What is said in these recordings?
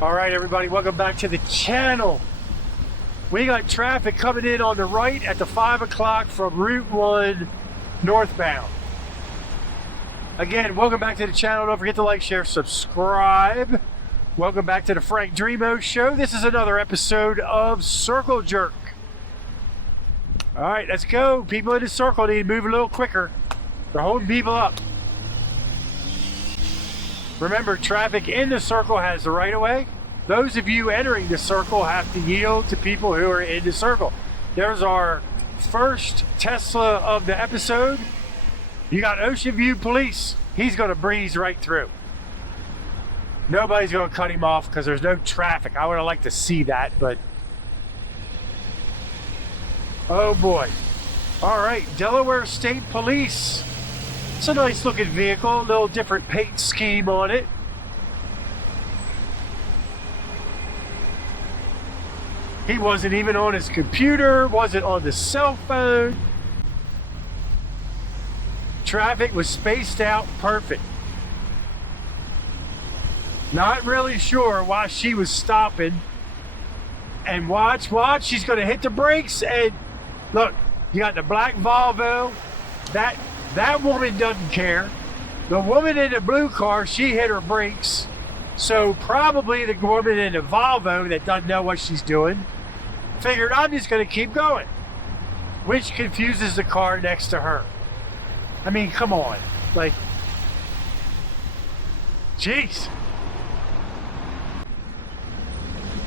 All right, everybody, welcome back to the channel. We got traffic coming in on the right at the 5 o'clock from Route 1 northbound. Again, welcome back to the channel. Don't forget to like, share, subscribe. Welcome back to the Frank Dreamo Show. This is another episode of Circle Jerk. All right, let's go. People in the circle need to move a little quicker. They're holding people up. Remember, traffic in the circle has the right of way. Those of you entering the circle have to yield to people who are in the circle. There's our first Tesla of the episode. You got Ocean View Police. He's going to breeze right through. Nobody's going to cut him off because there's no traffic. I would have liked to see that, but... oh boy. All right, Delaware State Police. It's a nice looking vehicle, a little different paint scheme on it. He wasn't even on his computer, wasn't on the cell phone. Traffic was spaced out perfect. Not really sure why she was stopping. And watch, she's gonna hit the brakes and look, you got the black Volvo. That woman doesn't care. The woman in the blue car, she hit her brakes. So probably the woman in the Volvo that doesn't know what she's doing figured, I'm just going to keep going, which confuses the car next to her. I mean, come on. Like, jeez.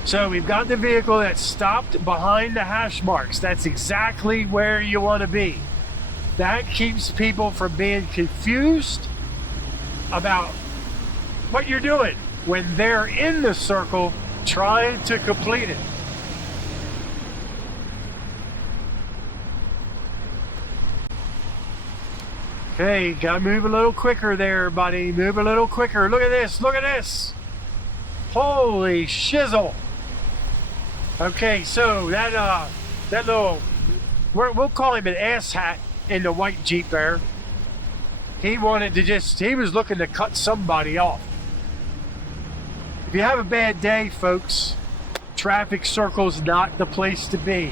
So we've got the vehicle that stopped behind the hash marks. That's exactly where you want to be. That keeps people from being confused about what you're doing when they're in the circle trying to complete it. Okay, gotta move a little quicker there, buddy. Move a little quicker. Look at this. Look at this. Holy shizzle. Okay, so that little, we'll call him an asshat in the white Jeep there. He was looking to cut somebody off. If you have a bad day, folks, traffic circle's not the place to be.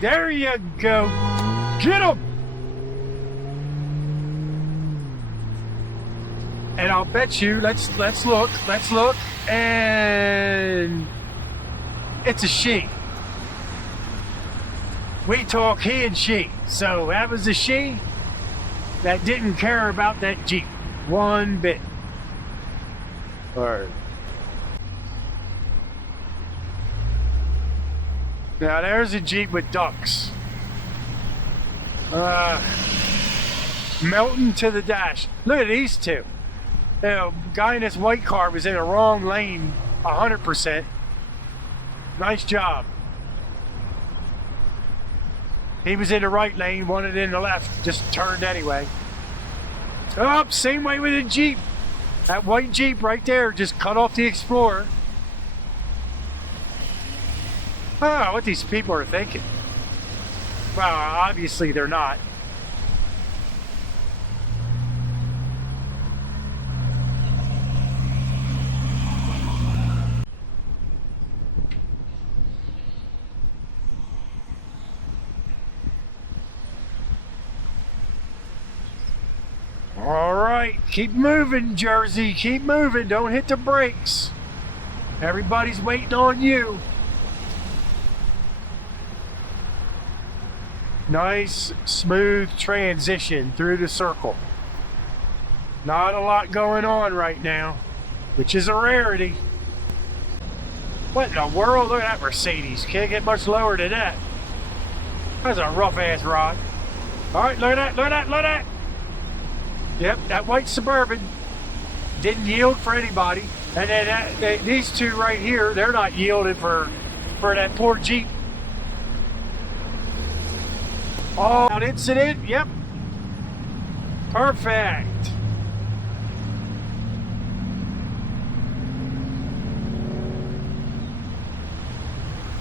There you go. Get him! And I'll bet you, let's look, and it's a she. We talk he and she. So that was a she that didn't care about that Jeep one bit. Or now there's a Jeep with ducks. Melting to the dash. Look at these two. The guy in this white car was in the wrong lane 100%. Nice job. He was in the right lane, wanted in the left, just turned anyway. Oh, same way with the Jeep. That white Jeep right there just cut off the Explorer. Oh, what these people are thinking. Well, obviously they're not. All right, keep moving, Jersey. Keep moving. Don't hit the brakes. Everybody's waiting on you. Nice, smooth transition through the circle. Not a lot going on right now, which is a rarity. What in the world? Look at that Mercedes. Can't get much lower than that. That's a rough-ass rod. All right, look at that, look at that, look at that. Yep, that white Suburban didn't yield for anybody. And then these two right here, they're not yielding for that poor Jeep. Oh, an incident? Yep. Perfect.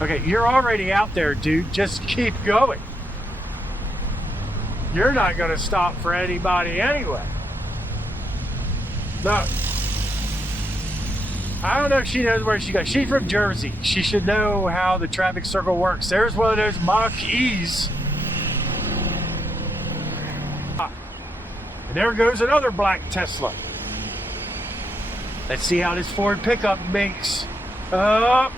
Okay, you're already out there, dude. Just keep going. You're not going to stop for anybody anyway. Look. I don't know if she knows where she goes. She's from Jersey. She should know how the traffic circle works. There's one of those Mach-E's. And there goes another black Tesla. Let's see how this Ford pickup makes. The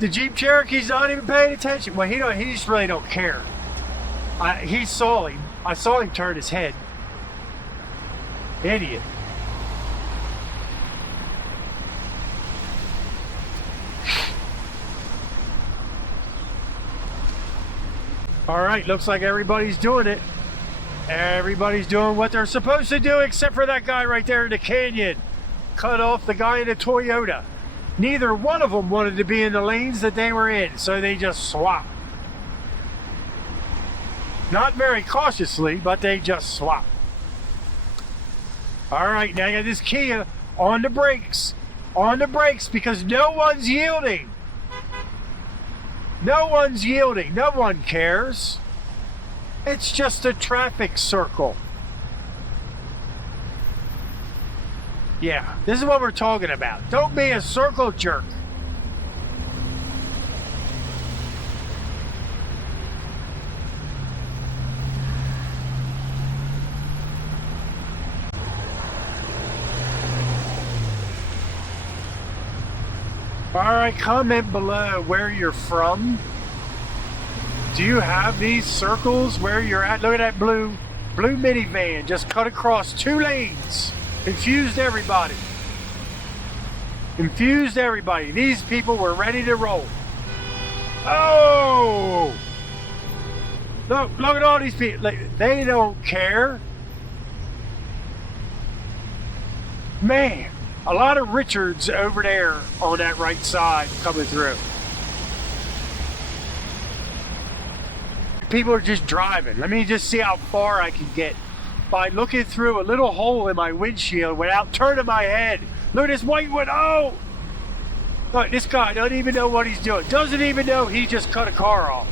Jeep Cherokee's not even paying attention. Well, he just really don't care. I saw him turn his head. Idiot. All right, looks like everybody's doing it. Everybody's doing what they're supposed to do, except for that guy right there in the canyon. Cut off the guy in the Toyota. Neither one of them wanted to be in the lanes that they were in, so they just swapped. Not very cautiously, but they just swapped. All right, now you got this Kia on the brakes. On the brakes, because no one's yielding. No one's yielding. No one cares. It's just a traffic circle. Yeah, this is what we're talking about. Don't be a circle jerk. Alright, comment below where you're from. Do you have these circles where you're at? Look at that blue minivan just cut across 2 lanes. Confused everybody. Confused everybody. These people were ready to roll. Oh! Look at all these people. They don't care. Man. A lot of Richards over there on that right side coming through. People are just driving. Let me just see how far I can get by looking through a little hole in my windshield without turning my head. Look at this white one. Oh! Look, this guy doesn't even know what he's doing. Doesn't even know he just cut a car off.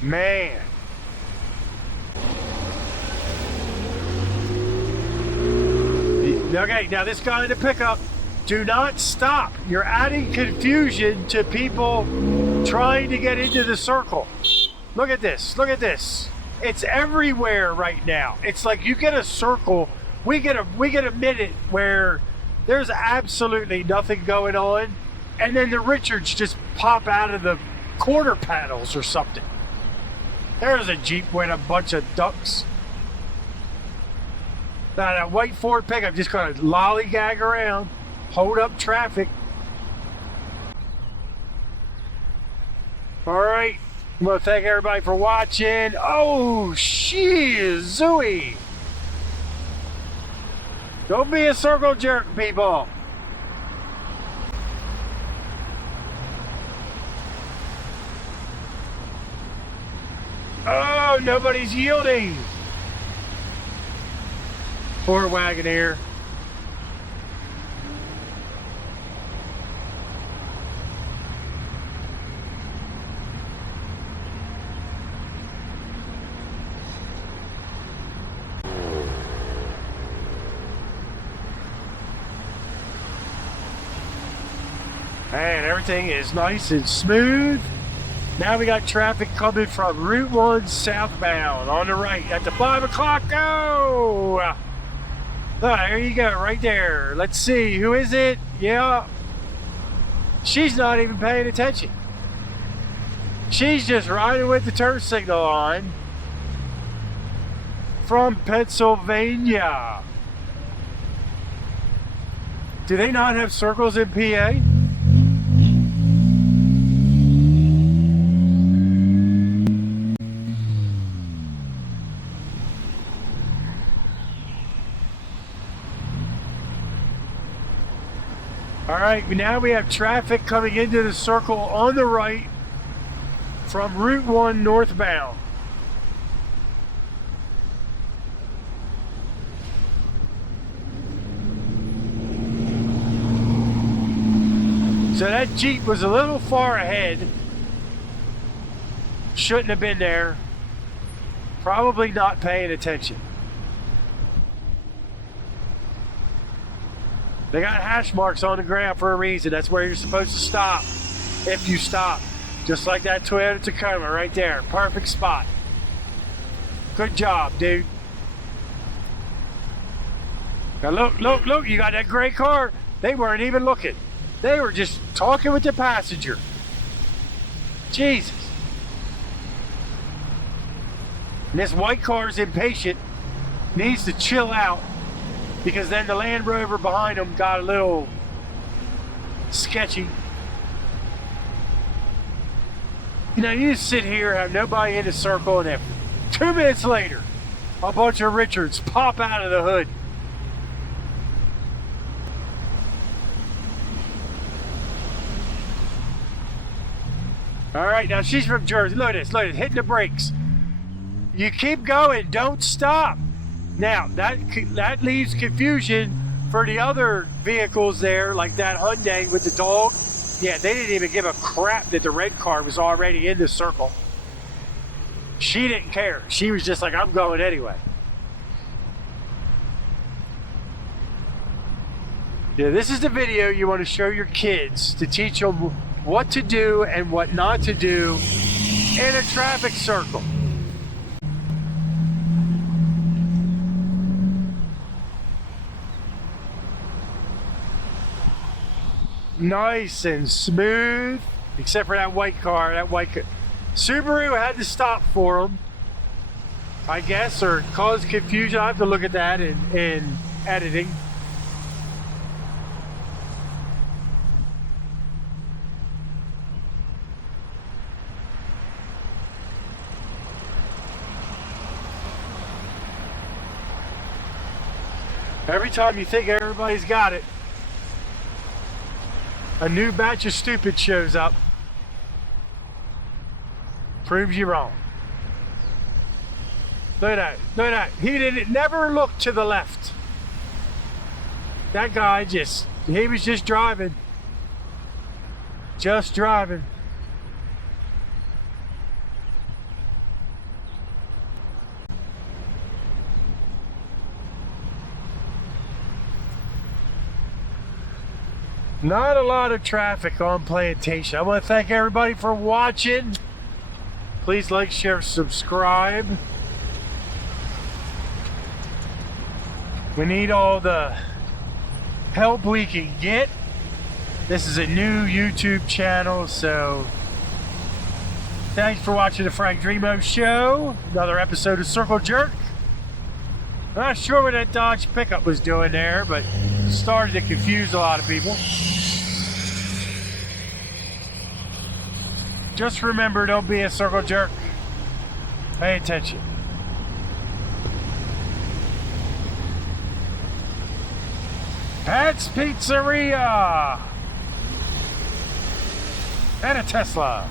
Man. Okay, now this guy in the pickup, do not stop. You're adding confusion to people trying to get into the circle. Look at this. Look at this. It's everywhere right now. It's like you get a circle. We get a minute where there's absolutely nothing going on, and then the Richards just pop out of the quarter panels or something. There's a Jeep with a bunch of ducks. Now that white Ford pickup just kind of lollygag around, hold up traffic. All right, I want to thank everybody for watching. Oh, zooey. Don't be a circle jerk, people. Oh, nobody's yielding. Poor Wagoneer. And everything is nice and smooth. Now we got traffic coming from Route 1 southbound on the right at the 5 o'clock. Go! Oh, there you go, right there. Let's see, who is it? Yeah. She's not even paying attention. She's just riding with the turn signal on from Pennsylvania. Do they not have circles in PA? All right, now we have traffic coming into the circle on the right from Route 1 northbound. So that Jeep was a little far ahead. Shouldn't have been there. Probably not paying attention. They got hash marks on the ground for a reason. That's where you're supposed to stop. If you stop. Just like that Toyota Tacoma right there. Perfect spot. Good job, dude. Now look, you got that gray car. They weren't even looking. They were just talking with the passenger. Jesus. And this white car's impatient. Needs to chill out. Because then the Land Rover behind him got a little sketchy. You know, you just sit here, have nobody in the circle, and then 2 minutes later, a bunch of Richards pop out of the hood. All right, now she's from Jersey. Look at this, hitting the brakes. You keep going, don't stop. Now, that leaves confusion for the other vehicles there, like that Hyundai with the dog. Yeah, they didn't even give a crap that the red car was already in the circle. She didn't care. She was just like, I'm going anyway. Yeah, this is the video you want to show your kids to teach them what to do and what not to do in a traffic circle. Nice and smooth, except for that white car. Subaru had to stop for them, I guess, or cause confusion. I have to look at that in editing. Every time you think everybody's got it, a new batch of stupid shows up. Proves you wrong. Look at that. He never looked to the left. That guy he was just driving. Just driving. Not a lot of traffic on Plantation. I want to thank everybody for watching. Please like, share, subscribe. We need all the help we can get. This is a new YouTube channel, so thanks for watching the Frank Dremo Show. Another episode of Circle Jerk. I'm not sure what that Dodge pickup was doing there, but it started to confuse a lot of people. Just remember, don't be a circle jerk. Pay attention. Pat's Pizzeria. And a Tesla.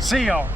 See y'all.